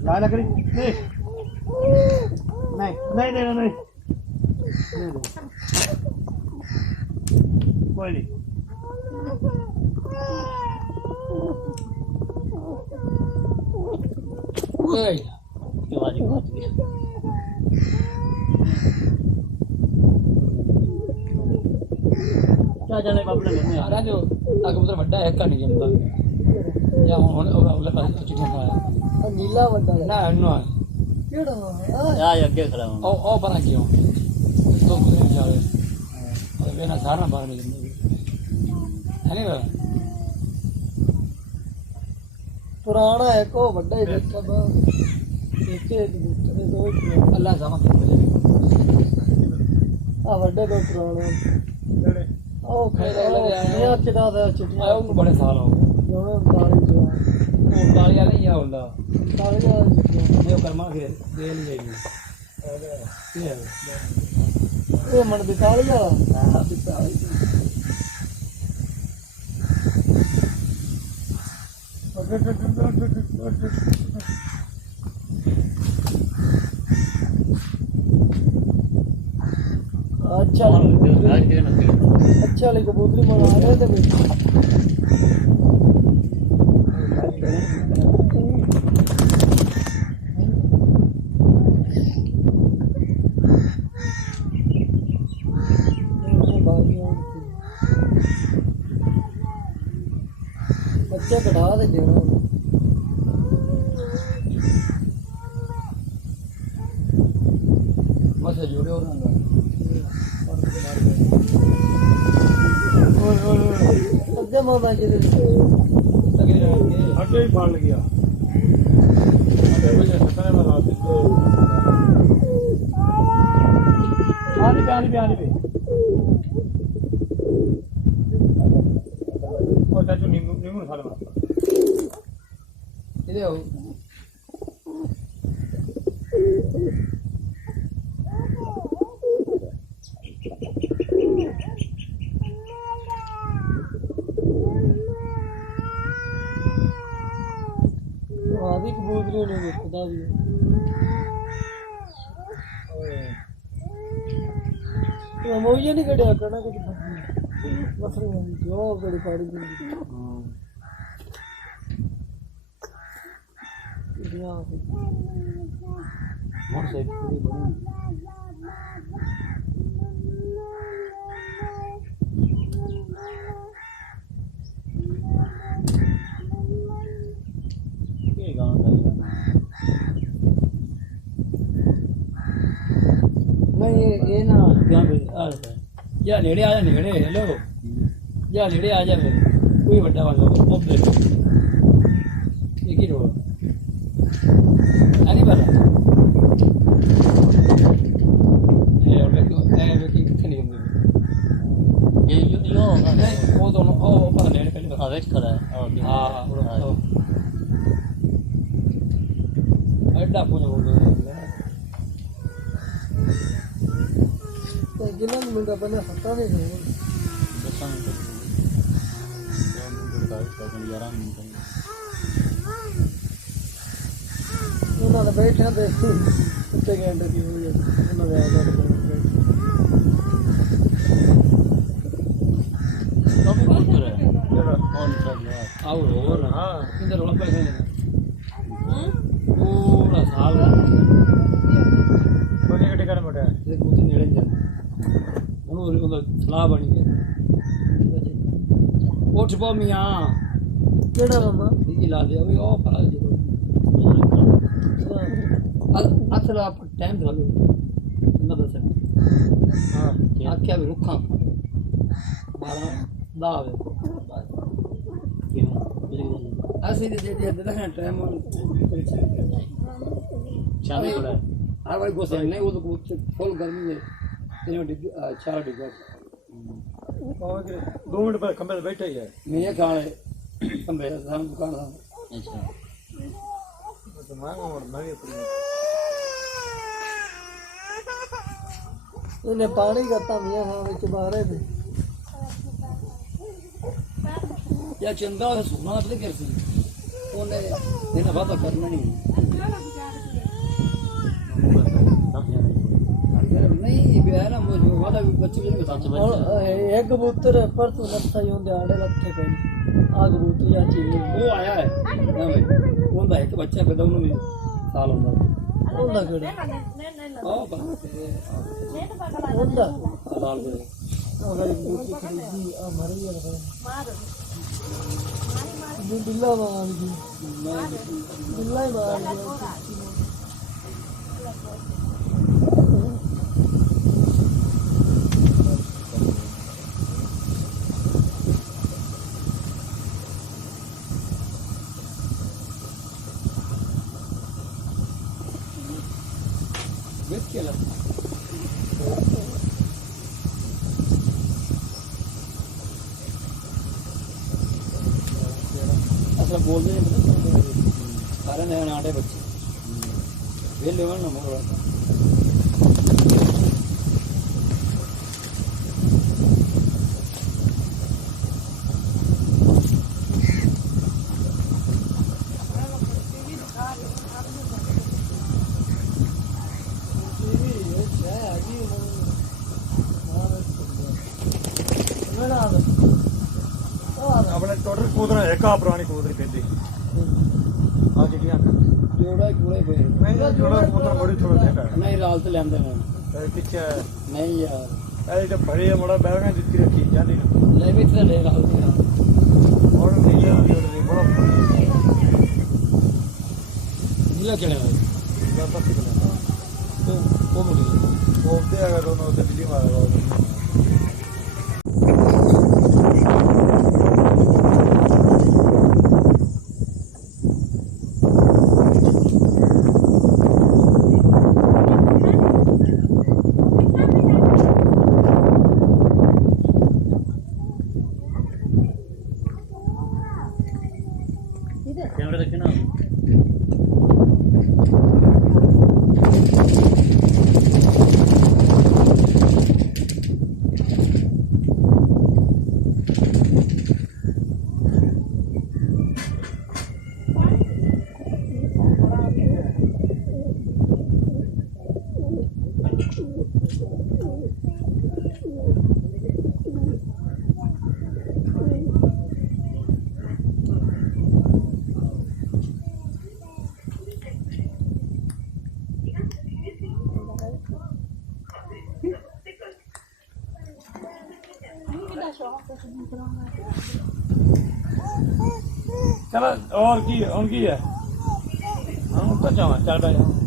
ला लकड़ी नहीं नहीं नहीं नहीं नहीं कोई नहीं क्या जाने बाबू ने आ रहा जो कबूतर ਵੱਡਾ ਹੈ ਕਹਾਣੀ ਜੰਦਾ ਜਾਂ ਹੁਣ ਉਹਲੇ ਪਾਸੇ ਚਿੱਠੀਆਂ ਪਾਇਆ ਨੀਲਾ ਵੱਡਾ ਨਾ ਨਾ ਕਿਹੜਾ ਆ ਅੱਗੇ ਖੜਾ ਉਹ ਬਣਾ ਕਿਉਂ ਤੋਂ ਕੁਝ ਜਾਵੇ ਉਹ ਬਿਨਾ ਸਾਰਾ ਬਾਹਰ ਨਹੀਂ ਜਾਂਦੇ ਹੈ ਨਹੀਂ ਪੁਰਾਣਾ ਹੈ ਕੋ ਵੱਡਾ ਹੀ ਦੇਖਾ ਬਾ ਇੱਕੇ ਦੋ ਅੱਲਾ ਜਾਮਾ ਆ ਵੱਡੇ ਦੋ ਪੁਰਾਣੇ ਜਿਹੜੇ ਉਹ ਖੇੜਾ ਚਿੱਟਾ ਦਾ ਚਿੱਟਾ ਉਹਨੂੰ ਬੜੇ ਸਾਲ ਹੋ ਗਏ ਉਹ ਕਾਲੀ ਵਾਲਾ ਹੀ ਆ ਹੁੰਦਾ ਕਾਲੀ ਵਾਲਾ ਚਿੱਟਾ ਇਹ ਕਰਮਾ ਕੇ ਦੇ ਲਈ ਇਹ ਮਨ ਦੀ ਕਾਲੀ ਵਾਲਾ ਹਾਂ ਪਿੱਛਾ अच्छा वाली कबूतरी मंगा रहे थे बच्चे कटा दे देना बस जुड़े हो रहा मामा जी हटे ही फाड़ गया आने पे और चाचू नींबू खा लो इधर आओ आदि कबूतरी ने देखता भी तो मोइया नहीं कटिया करना कुछ मसले जो बड़ी पाड़ी दी बहुत सही पूरी बनी नहीं ये ना या नेड़े आ जा नेड़े हेलो या नेड़े आ जा फिर कोई बड़ा वाला अब देखो एक ही रोड नहीं पता ये और देखो कितनी होंगी ये वो दोनों ओ ऊपर नेड़े पहले वेट करा है हां अड्डा पूरा हो गया कितना मिनट अपने पता नहीं है 10 मिनट 11 मिनट उन्होंने बैठे थे कुत्ते घंटे की हुई उन्होंने आओ और हां इधर रोड पे पूरा साल कोने कटे कर मोटा एक कुछ नेड़े जा ਉਹਦਾ ਸਲਾਹ ਬਣੀ ਗਈ ਉੱਠ ਪੋ ਮੀਆਂ ਕਿਹੜਾ ਮਾਮਾ ਇਹ ਲਾ ਦਿਆ ਵੀ ਉਹ ਪਾ ਜਦੋਂ ਅਸਲ ਆਪ ਟਾਈਮ ਦਾ ਨਾ ਦੱਸਣਾ ਹਾਂ ਆਖਿਆ ਵੀ ਰੁੱਖਾਂ 12 ਦਾਵੇ ਅਸੀਂ ਦੇ ਦੇ ਦੇਖਣਾ ਟਾਈਮ ਸ਼ਾਮੀ ਕੋਲ ਆ ਵਾਰ ਗੋਸੇ ਨਹੀਂ ਉਹ ਤਾਂ ਫੁੱਲ ਗਰਮੀ ਹੈ चार डिब्बा 2 मिनट पर खंबे बैठे ही है नहीं खाने खंबे दुकान अच्छा तो मांगो और नवी इन्हें पानी करता मियां हां विच बाहर है या चंदा सोना पता कैसी ਉਹਨੇ ਵਾਦਾ ਕਰਨਾ ਨਹੀਂ नहीं भी है ना वो वाला बच्चे भी बता एक कबूतर पर तो लगता ही होंगे आड़े लगते कहीं आ कबूतर या चीज वो आया है ना भाई कौन है एक बच्चा पैदा उन्होंने साल होगा कौन दा केड़ा ओ बात है कौन दा लाल पे ओ गई कबूतर खरीदी आ मर गया मार बिल्ला मार दी बिल्ला ही मार दिया असल बोलते हैं सारे नए नाटे बच्चे वे लेवल ना मोड़ अपने टोटल कूदना एक आ पुरानी कूदरी कहती आ चिड़िया जोड़ा कूड़े पे नहीं जोड़ा कूदर बड़ी थोड़ा देखा नहीं राल तो लेंदे ना पीछे नहीं यार ए जो बड़ी है बड़ा बैठा जितनी रखी जाती ना ले भी तो ले राल से और नीला जोड़ी बड़ा नीला क्या है क्या पता चला वो बोली वो दे अगर दोनों से बिल्ली मारेगा कैमरा रखे ना चलो और की है हम तो जाओ चल भाई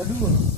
ਅਡੂ